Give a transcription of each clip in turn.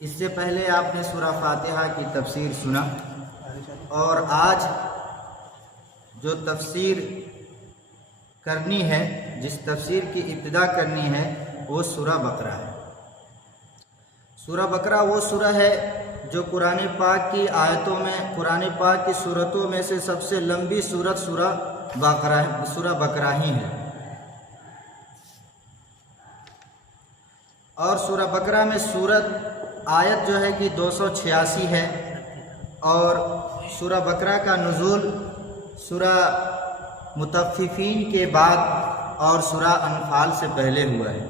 اس سے پہلے آپ نے سورہ فاتحہ کی تفسیر سنا، اور آج جو تفسیر کرنی ہے، جس تفسیر کی ابتدا کرنی ہے، وہ سورہ بقرہ ہے۔ سورہ بقرہ وہ سورہ ہے جو قرآن پاک کی آیتوں میں، قرآن پاک کی سورتوں میں سے سب سے لمبی سورت سورہ بقرہ ہی ہے۔ اور سورہ بقرہ میں سورت آیت جو ہے کہ 286 ہے، اور سورہ بقرہ کا نزول سورہ مطففین کے بعد اور سورہ انفال سے پہلے ہوا ہے۔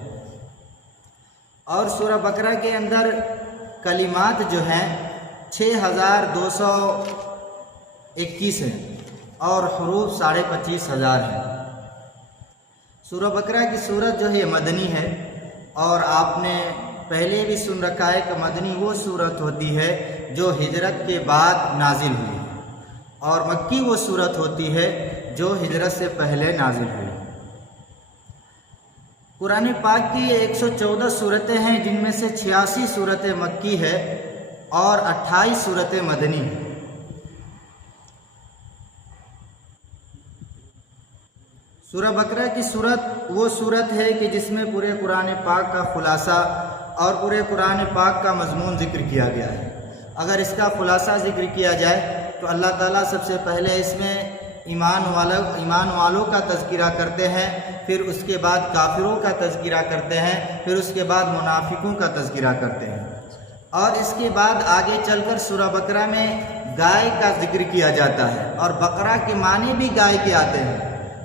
اور سورہ بقرہ کے اندر کلمات جو ہیں 6221 ہیں، اور حروف 25,500 ہیں۔ سورہ بقرہ کی سورت جو ہے مدنی ہے، اور آپ نے پہلے بھی سن رکھا ہے کہ مدنی وہ سورت ہوتی ہے جو ہجرت کے بعد نازل ہوئی، اور مکی وہ سورت ہوتی ہے جو ہجرت سے پہلے نازل ہوئی۔ قرآن پاک کی 114 صورتیں ہیں، جن میں سے 86 صورتیں مکی ہے اور 28 صورتیں مدنی ہیں۔ سورہ بقرہ کی صورت وہ صورت ہے کہ جس میں پورے قرآن پاک کا خلاصہ اور پورے قرآن پاک کا مضمون ذکر کیا گیا ہے۔ اگر اس کا خلاصہ ذکر کیا جائے تو اللہ تعالیٰ سب سے پہلے اس میں ایمان والوں کا تذکرہ کرتے ہیں، پھر اس کے بعد کافروں کا تذکرہ کرتے ہیں، پھر اس کے بعد منافقوں کا تذکرہ کرتے ہیں، اور اس کے بعد آگے چل کر سورہ بقرہ میں گائے کا ذکر کیا جاتا ہے، اور بقرہ کے معنی بھی گائے کے آتے ہیں،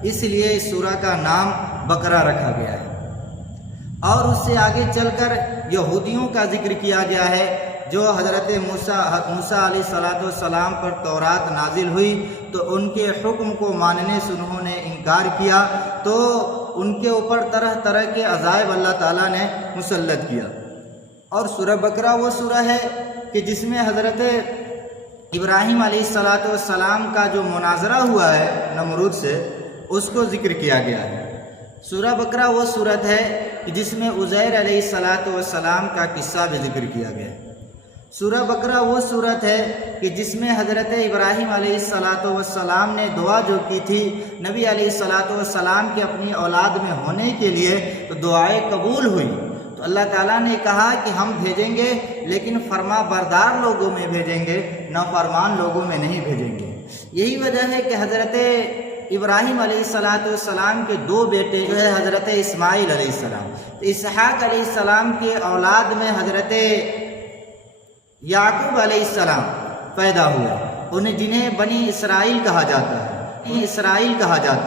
اس لیے اس سورہ کا نام بقرہ رکھا گیا ہے۔ اور اس سے آگے چل کر یہودیوں کا ذکر کیا گیا ہے، جو حضرت موسیٰ علیہ السلام پر تورات نازل ہوئی تو ان کے حکم کو ماننے سے انہوں نے انکار کیا، تو ان کے اوپر طرح طرح کے عذاب اللہ تعالیٰ نے مسلط کیا۔ اور سورہ بقرہ وہ سورہ ہے کہ جس میں حضرت ابراہیم علیہ السلام کا جو مناظرہ ہوا ہے نمرود سے، اس کو ذکر کیا گیا ہے۔ سورہ بقرہ وہ صورت ہے کہ جس میں عزیر علیہ السلام کا قصہ بھی ذکر کیا گیا ہے۔ سورہ بقرہ وہ صورت ہے کہ جس میں حضرت ابراہیم علیہ السلام نے دعا جو کی تھی نبی علیہ السلام کے اپنی اولاد میں ہونے کے لیے، تو دعائیں قبول ہوئی، تو اللہ تعالیٰ نے کہا کہ ہم بھیجیں گے، لیکن فرما بردار لوگوں میں بھیجیں گے، نافرمان لوگوں میں نہیں بھیجیں گے۔ یہی وجہ ہے کہ حضرت ابراہیم علیہ السلام کے دو بیٹے جو ہے حضرت اسماعیل علیہ السلام، تو اسحاق علیہ السلام کے اولاد میں حضرت یعقوب علیہ السلام پیدا ہوئے، جنہیں بنی اسرائیل کہا جاتا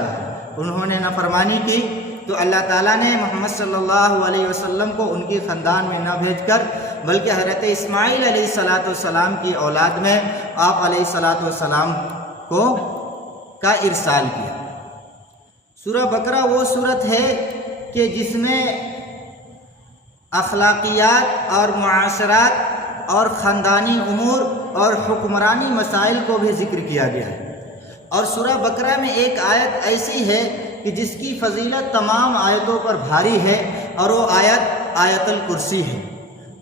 ہے، انہوں نے نافرمانی کی، تو اللہ تعالیٰ نے محمد صلی اللہ علیہ وسلم کو ان کی خاندان میں نہ بھیج کر بلکہ حضرت اسماعیل علیہ السلام کی اولاد میں آپ علیہ السلام کا ارسال کیا۔ سورہ بقرہ وہ صورت ہے کہ جس میں اخلاقیات اور معاشرات اور خاندانی امور اور حکمرانی مسائل کو بھی ذکر کیا گیا ہے۔ اور سورہ بقرہ میں ایک آیت ایسی ہے کہ جس کی فضیلت تمام آیتوں پر بھاری ہے، اور وہ آیت الکرسی ہے۔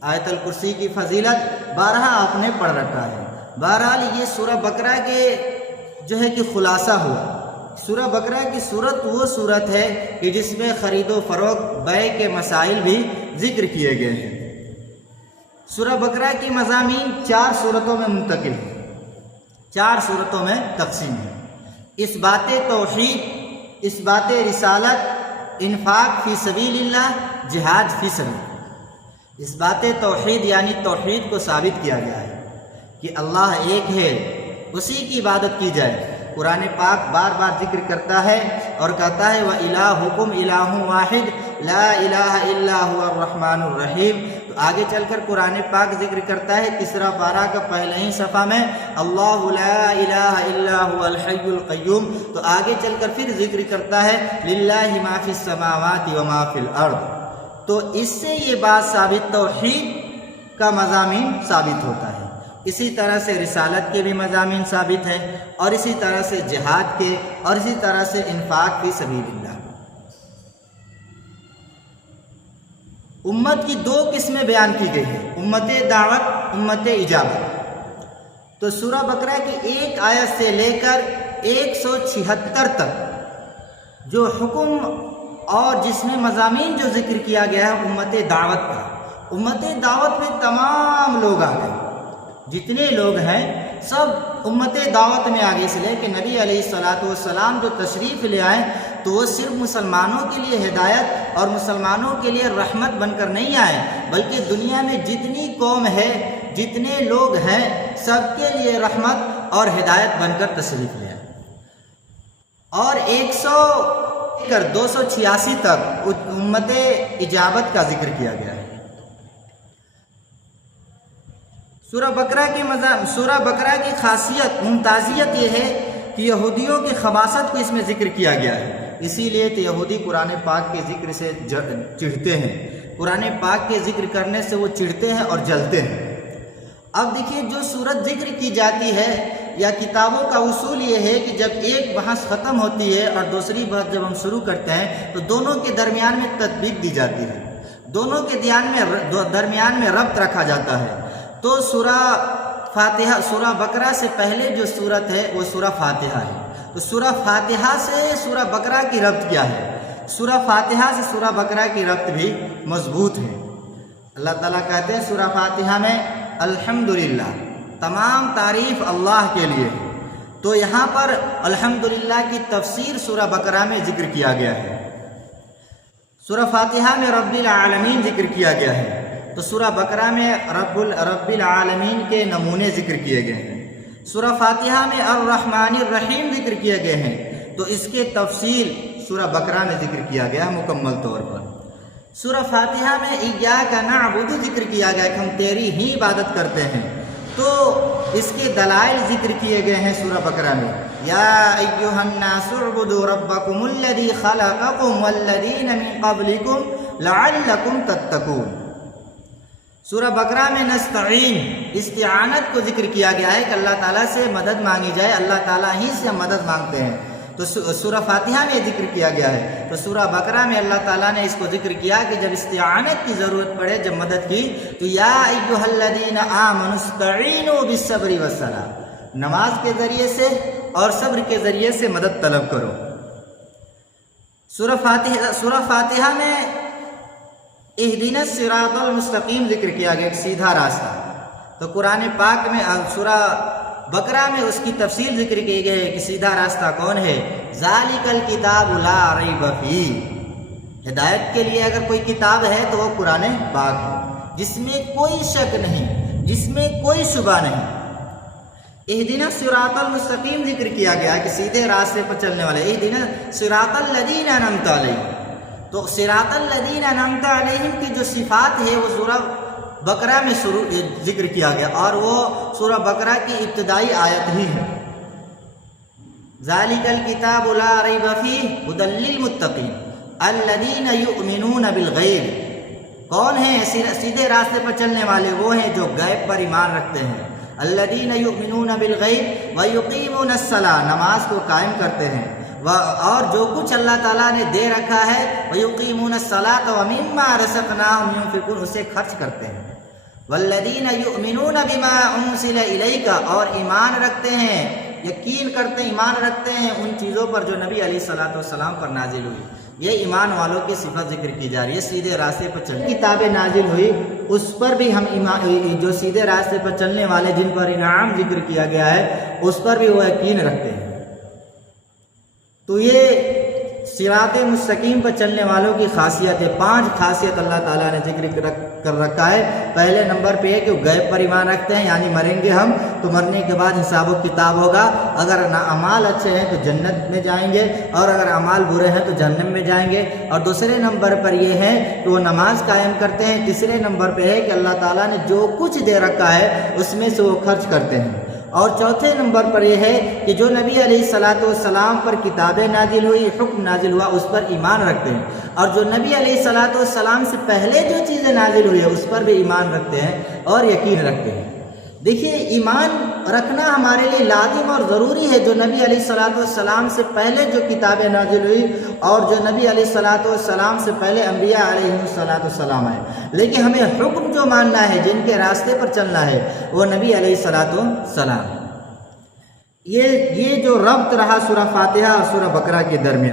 آیت الکرسی کی فضیلت 12 آپ نے پڑھ رکھا ہے۔ بہرحال یہ سورہ بقرہ کے جو ہے کہ خلاصہ ہوا۔ سورہ بقرہ کی صورت وہ صورت ہے کہ جس میں خرید و فروخت، بیع کے مسائل بھی ذکر کیے گئے ہیں۔ سورہ بقرہ کی مضامین 4 صورتوں میں منتقل ہیں، 4 صورتوں میں تقسیم ہے۔ اس بات توحید، اس بات رسالت، انفاق فی سبیل اللہ، جہاد فی سبیل۔ اس بات توحید یعنی توحید کو ثابت کیا گیا ہے کہ اللہ ایک ہے، اسی کی عبادت کی جائے۔ قرآن پاک بار بار ذکر کرتا ہے اور کہتا ہے وَإِلَٰهُكُمْ إِلَٰهٌ وَاحِدٌ لَا إِلَٰهَ إِلَّا هُوَ الرَّحْمَٰنُ الرَّحِيمُ۔ تو آگے چل کر قرآن پاک ذکر کرتا ہے تیسرا پارہ کا پہلے ہی صفحہ میں اللہ لا الہ الا هو الحی القیوم۔ تو آگے چل کر پھر ذکر کرتا ہے للہ ما فی السماوات وما فی الارض۔ تو اس سے یہ بات ثابت، توحید کا مضامین ثابت ہوتا ہے۔ اسی طرح سے رسالت کے بھی مضامین ثابت ہیں، اور اسی طرح سے جہاد کے، اور اسی طرح سے انفاق فی سبیل اللہ۔ امت کی دو قسمیں بیان کی گئی ہیں، امت دعوت، امت اجابت۔ تو سورہ بقرہ کی 1 آیت سے لے کر 176 تک جو حکم اور جس میں مضامین جو ذکر کیا گیا ہے امت دعوت کا، امت دعوت میں تمام لوگ آ گئے، جتنے لوگ ہیں سب امت دعوت میں آگے، اس لیے کہ نبی علیہ الصلاۃ والسلام جو تشریف لے آئے تو وہ صرف مسلمانوں کے لیے ہدایت اور مسلمانوں کے لیے رحمت بن کر نہیں آئے، بلکہ دنیا میں جتنی قوم ہے، جتنے لوگ ہیں، سب کے لیے رحمت اور ہدایت بن کر تشریف لے آئے۔ اور 286 تک امت اجابت کا ذکر کیا گیا ہے۔ سورہ بقرہ کی خاصیت، ممتازیت یہ ہے کہ یہودیوں کی خباثت کو اس میں ذکر کیا گیا ہے، اسی لیے تو یہودی قرآن پاک کے ذکر سے چڑھتے ہیں، قرآن پاک کے ذکر کرنے سے وہ چڑھتے ہیں اور جلتے ہیں۔ اب دیکھیے، جو صورت ذکر کی جاتی ہے یا کتابوں کا اصول یہ ہے کہ جب ایک بحث ختم ہوتی ہے اور دوسری بحث جب ہم شروع کرتے ہیں تو دونوں کے درمیان میں تطبیق دی جاتی ہے، دونوں کے درمیان میں ربط رکھا جاتا ہے۔ تو سورہ بقرہ سے پہلے جو صورت ہے وہ سورہ فاتحہ ہے، تو سورہ فاتحہ سے سورہ بقرہ کی ربط کیا ہے؟ سورہ فاتحہ سے سورہ بقرہ کی ربط بھی مضبوط ہے۔ اللہ تعالیٰ کہتے ہیں سورہ فاتحہ میں الحمدللہ، تمام تعریف اللہ کے لیے ہے، تو یہاں پر الحمدللہ کی تفسیر سورہ بقرہ میں ذکر کیا گیا ہے۔ سورہ فاتحہ میں رب العالمین ذکر کیا گیا ہے، تو سورہ بقرہ میں رب العالمین کے نمونے ذکر کیے گئے ہیں۔ سورہ فاتحہ میں الرحمن الرحیم ذکر کیے گئے ہیں، تو اس کے تفصیل سورہ بقرہ میں ذکر کیا گیا ہے مکمل طور پر۔ سورہ فاتحہ میں ایاک نعبد ذکر کیا گیا کہ ہم تیری ہی عبادت کرتے ہیں، تو اس کے دلائل ذکر کیے گئے ہیں سورہ بقرہ میں۔ یا ایھا الناس اعبدوا ربکم الذی خلقکم والذین من قبلکم لعلکم تتقون۔ سورہ بقرہ میں نستعین، استعانت کو ذکر کیا گیا ہے کہ اللہ تعالیٰ سے مدد مانگی جائے، اللہ تعالیٰ ہی سے ہم مدد مانگتے ہیں، تو سورہ فاتحہ میں ذکر کیا گیا ہے۔ تو سورہ بقرہ میں اللہ تعالیٰ نے اس کو ذکر کیا کہ جب استعانت کی ضرورت پڑے، جب مدد کی، تو یا ایھا الذین آمنوا استعینوا بالصبر والصلاۃ، نماز کے ذریعے سے اور صبر کے ذریعے سے مدد طلب کرو۔ سورہ فاتحہ میں اہدنا الصراط المستقیم ذکر کیا گیا، ایک سیدھا راستہ، تو قرآن پاک میں سورہ بقرہ میں اس کی تفصیل ذکر کی گئی ہے کہ سیدھا راستہ کون ہے؟ ذالک الکتاب لا ریب فیہ، ہدایت کے لیے اگر کوئی کتاب ہے تو وہ قرآن پاک ہے، جس میں کوئی شک نہیں، جس میں کوئی شبہ نہیں۔ اہدنا الصراط المستقیم ذکر کیا گیا کہ سیدھے راستے پر چلنے والے، اہدنا صراط الذین انعمت علیہم، تو صراط الذین انعمت علیہم کی جو صفات ہے وہ سورہ بقرہ میں ذکر کیا گیا، اور وہ سورہ بقرہ کی ابتدائی آیت ہی ہے۔ ذالک الکتاب لا ریب فیہ ھدی للمتقین الذین یؤمنون بالغیب، کون ہیں سیدھے راستے پر چلنے والے؟ وہ ہیں جو غیب پر ایمان رکھتے ہیں، الذین یؤمنون بالغیب ویقیمون الصلاۃ، نماز کو قائم کرتے ہیں، اور جو کچھ اللہ تعالیٰ نے دے رکھا ہے وَيُقِيمُونَ الصَّلَاةَ وَمِمَّا رَزَقْنَاهُمْ يُنْفِقُونَ، اسے خرچ کرتے ہیں۔ وَالَّذِينَ يُؤْمِنُونَ بِمَا أُنزِلَ إِلَيْكَ، اور ایمان رکھتے ہیں، یقین کرتے ہیں، ایمان رکھتے ہیں ان چیزوں پر جو نبی علیہ الصلوۃ والسلام پر نازل ہوئی۔ یہ ایمان والوں کی صفت ذکر کی جا رہی ہے، سیدھے راستے پر چلنے کتابیں نازل ہوئی، اس پر بھی ہم جو سیدھے راستے پر چلنے والے جن پر انعام ذکر کیا گیا ہے اس پر بھی وہ یقین رکھتے ہیں۔ تو یہ صراط مستقیم پر چلنے والوں کی خاصیت ہے۔ 5 خاصیت اللہ تعالیٰ نے ذکر کر رکھا ہے۔ پہلے نمبر پہ ہے کہ وہ غیب پر ایمان رکھتے ہیں، یعنی مریں گے ہم تو مرنے کے بعد حساب و کتاب ہوگا، اگر اعمال اچھے ہیں تو جنت میں جائیں گے، اور اگر اعمال برے ہیں تو جہنم میں جائیں گے۔ اور دوسرے نمبر پر یہ ہے کہ وہ نماز قائم کرتے ہیں۔ تیسرے نمبر پہ ہے کہ اللہ تعالیٰ نے جو کچھ دے رکھا ہے اس میں سے وہ خرچ کرتے ہیں۔ اور چوتھے نمبر پر یہ ہے کہ جو نبی علیہ الصلاۃ والسلام پر کتابیں نازل ہوئی، حکم نازل ہوا، اس پر ایمان رکھتے ہیں، اور جو نبی علیہ الصلاۃ والسلام سے پہلے جو چیزیں نازل ہوئی ہے اس پر بھی ایمان رکھتے ہیں اور یقین رکھتے ہیں۔ دیکھیے، ایمان رکھنا ہمارے لیے لازم اور ضروری ہے، جو نبی علیہ الصلوۃ والسلام سے پہلے جو کتابیں نازل ہوئی اور جو نبی علیہ الصلوۃ والسلام سے پہلے انبیاء علیہ الصلوۃ والسلام آئے، لیکن ہمیں حکم جو ماننا ہے، جن کے راستے پر چلنا ہے، وہ نبی علیہ الصلوۃ والسلام۔ یہ جو ربط رہا سورہ فاتحہ اور سورہ بقرہ کے درمیان۔